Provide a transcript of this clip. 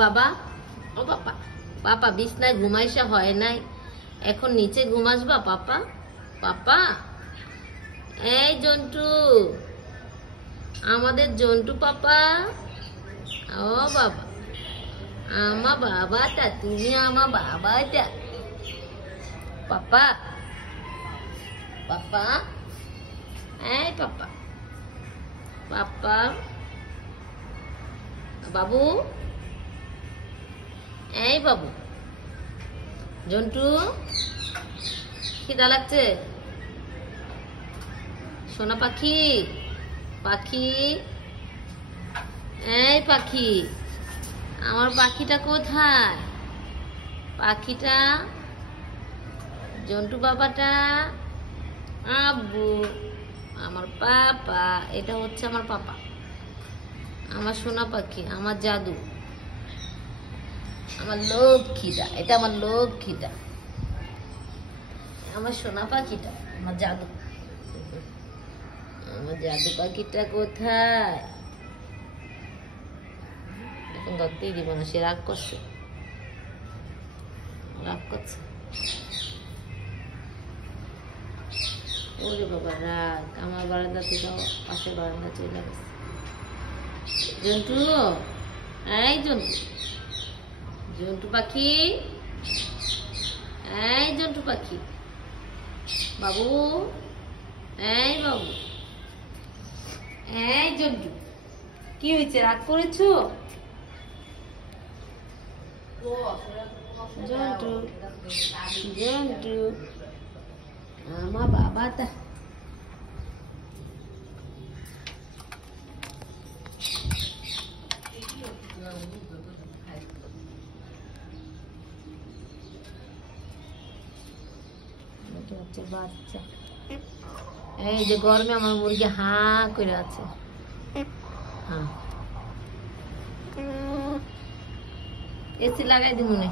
বাবা, ও পাপা, পাপা বিছনায় ঘুমাইসা হয় নাই, এখন নিচে ঘুমাসবা পাপা? পাপা, এই জন্টু, আমাদের জন্টু পাপা। ও বাবা, আমার বাবাটা, তুমি আমার বাবাটা। পাপা, পাপা, এই পাপা, পাপা, বাবু, এই বাবু, জন্টু, খিদা লাগছে? সোনা পাখি, পাখি, এই পাখি, আমার পাখিটা কোথায়? পাখিটা, জন্টু বাবাটা, আব্বু, আমার পাপা, এটা হচ্ছে আমার পাপা, আমার সোনা পাখি, আমার জাদু, আমার লক্ষ্মীটা, এটা আমার লক্ষ্মীটা, আমার সোনা পাখিটা, আমার জাদু, আমার জাদু পাখিটা কোথায়? এখন ধরতেই দিব না, সে রাগ করছে, রাগ করছে। ওরে বাবা রাগ, আমার বারান্দা থেকে পাশের বারান্দা চলে গেছে। জন্টু, এই জন্টু, জন্টু পাখি, এই জন্টু পাখি, বাবু, এই বাবু, এই জন্টু, কি হয়েছে, রাগ করেছো? জন্টু, জন্টু, আমার বাবাটা। বাচ্চা, এই যে গরমে আমার মুরগি হাঁ করে আছে। হ্যাঁ, এসি লাগাই দিব না।